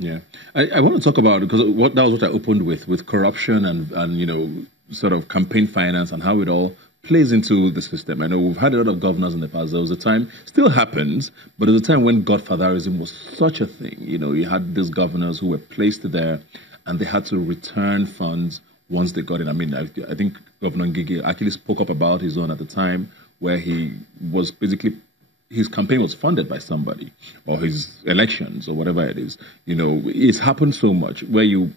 Yeah, I want to talk about, because that was what I opened with corruption and you know, sort of campaign finance and how it all plays into the system. I know we've had a lot of governors in the past. There was a time, still happens, but there was a time when godfatherism was such a thing. You know, you had these governors who were placed there and they had to return funds once they got in. I mean, I think Governor Ngigi actually spoke up about his own at the time, where he was basically, his campaign was funded by somebody, or his elections, or whatever it is. You know, it's happened so much where you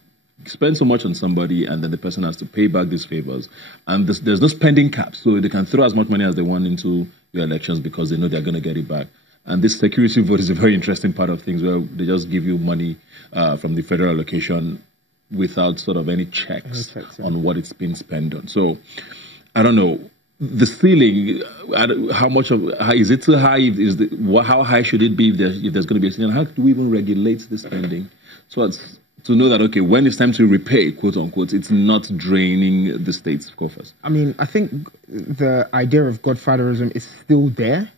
spend so much on somebody and then the person has to pay back these favors. And there's no spending cap, so they can throw as much money as they want into your elections because they know they're going to get it back. And this security vote is a very interesting part of things, where they just give you money from the federal allocation without sort of any checks on what it's been spent on. So, I don't know. The ceiling, how much of, is it too high? How high should it be if there's going to be a ceiling? How do we even regulate the spending? So as to know that, okay, when it's time to repay, quote unquote, it's not draining the state's coffers. I mean, I think the idea of godfatherism is still there.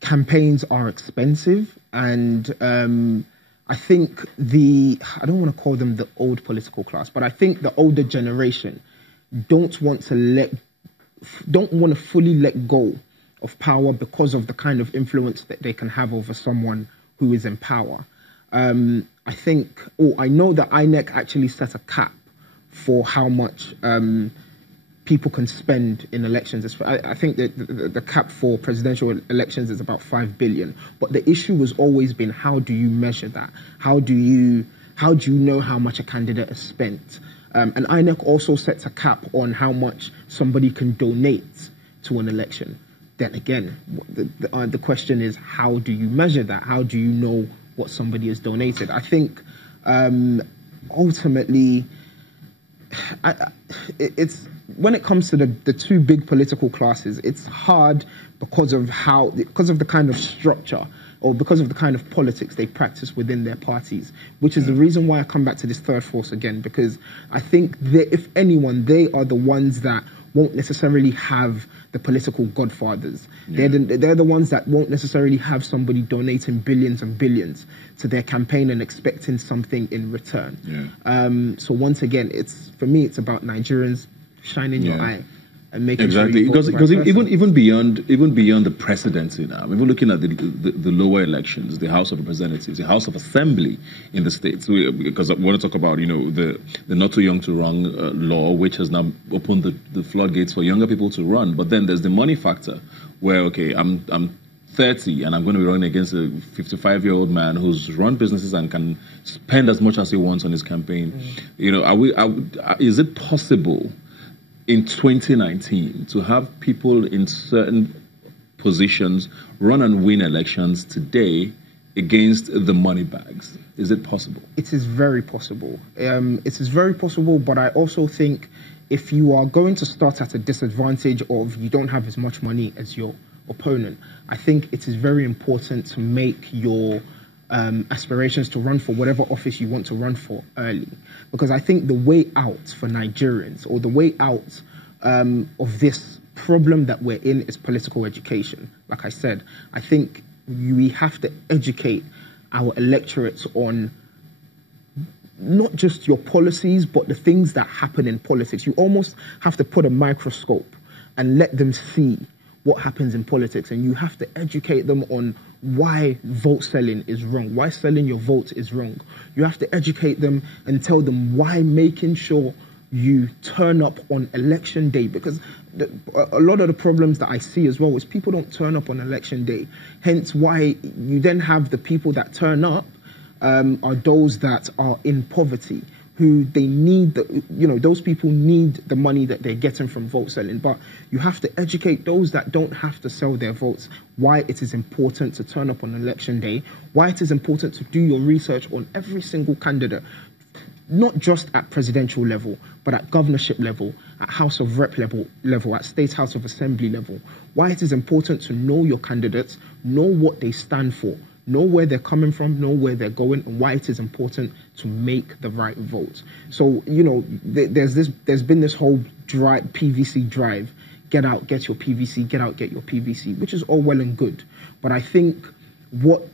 Campaigns are expensive, and I think I don't want to call them the old political class, but I think the older generation don't want to fully let go of power because of the kind of influence that they can have over someone who is in power. I know that INEC actually set a cap for how much people can spend in elections. I think that the cap for presidential elections is about 5 billion. But the issue has always been, how do you measure that? How do you know how much a candidate has spent? And INEC also sets a cap on how much somebody can donate to an election. Then again, the question is, how do you measure that? How do you know what somebody has donated? I think ultimately, it's when it comes to the two big political classes, it's hard because of the kind of structure, or because of the kind of politics they practice within their parties, which is the reason why I come back to this third force again, because I think that if anyone, they are the ones that won't necessarily have the political godfathers. Yeah. They're the ones that won't necessarily have somebody donating billions and billions to their campaign and expecting something in return. Yeah. So once again, for me, it's about Nigerians shining your eye and making sure you vote because even beyond the presidency now, even looking at the lower elections, the House of Representatives, the House of Assembly in the states, because I want to talk about, you know, the not too young to run law, which has now opened the floodgates for younger people to run. But then there's the money factor, where okay, I'm 30 and I'm going to be running against a 55-year-old man who's run businesses and can spend as much as he wants on his campaign. You know, is it possible in 2019 to have people in certain positions run and win elections today against the money bags? Is it possible? It is very possible. It is very possible, but I also think if you are going to start at a disadvantage of you don't have as much money as your opponent, I think it is very important to make your aspirations to run for whatever office you want to run for early. Because I think the way out for Nigerians, or the way out of this problem that we're in, is political education. Like I said, I think we have to educate our electorates on not just your policies, but the things that happen in politics. You almost have to put a microscope and let them see what happens in politics, and you have to educate them on why vote selling is wrong, why selling your vote is wrong. You have to educate them and tell them why making sure you turn up on election day, because a lot of the problems that I see as well is people don't turn up on election day. Hence why you then have the people that turn up are those that are in poverty, who they need, those people need the money that they're getting from vote selling. But you have to educate those that don't have to sell their votes why it is important to turn up on election day, why it is important to do your research on every single candidate, not just at presidential level, but at governorship level, at House of Rep level, at State House of Assembly level, why it is important to know your candidates, know what they stand for, know where they're coming from, know where they're going, and why it is important to make the right vote. So, there's been this whole PVC drive. Get out, get your PVC, get out, get your PVC, which is all well and good. But I think what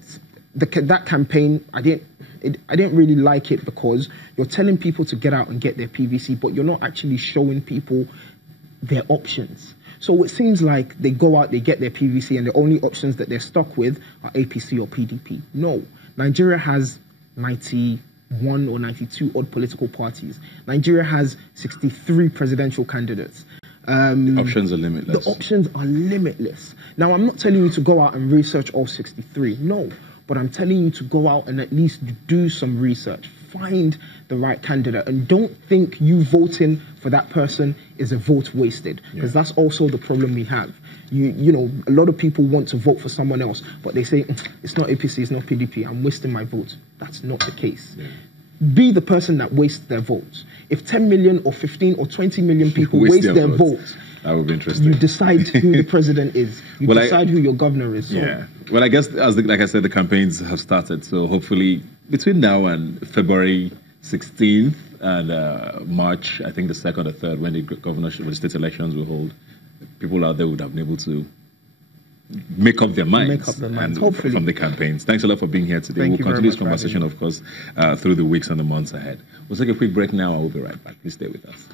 that campaign, I didn't really like it because you're telling people to get out and get their PVC, but you're not actually showing people their options. So it seems like they go out, they get their PVC, and the only options that they're stuck with are APC or PDP. No, Nigeria has 91 or 92 odd political parties. Nigeria has 63 presidential candidates. The options are limitless. The options are limitless. Now, I'm not telling you to go out and research all 63. No. But I'm telling you to go out and at least do some research. Find the right candidate. And don't think you voting for that person is a vote wasted. Because that's also the problem we have. You know, a lot of people want to vote for someone else, but they say, it's not APC, it's not PDP, I'm wasting my vote. That's not the case. Yeah. Be the person that wastes their votes. If 10 million or 15 or 20 million people waste their votes, that would be interesting. You decide who the president is. You decide who your governor is. So. Yeah. Well, I guess, like I said, the campaigns have started. So hopefully between now and February 16th and March, I think the 2nd or 3rd, when the governorship, when the state elections will hold, people out there would have been able to make up their minds, hopefully, from the campaigns. Thanks a lot for being here today. We'll continue this conversation, of course, through the weeks and the months ahead. We'll take a quick break now and we'll be right back. Please stay with us.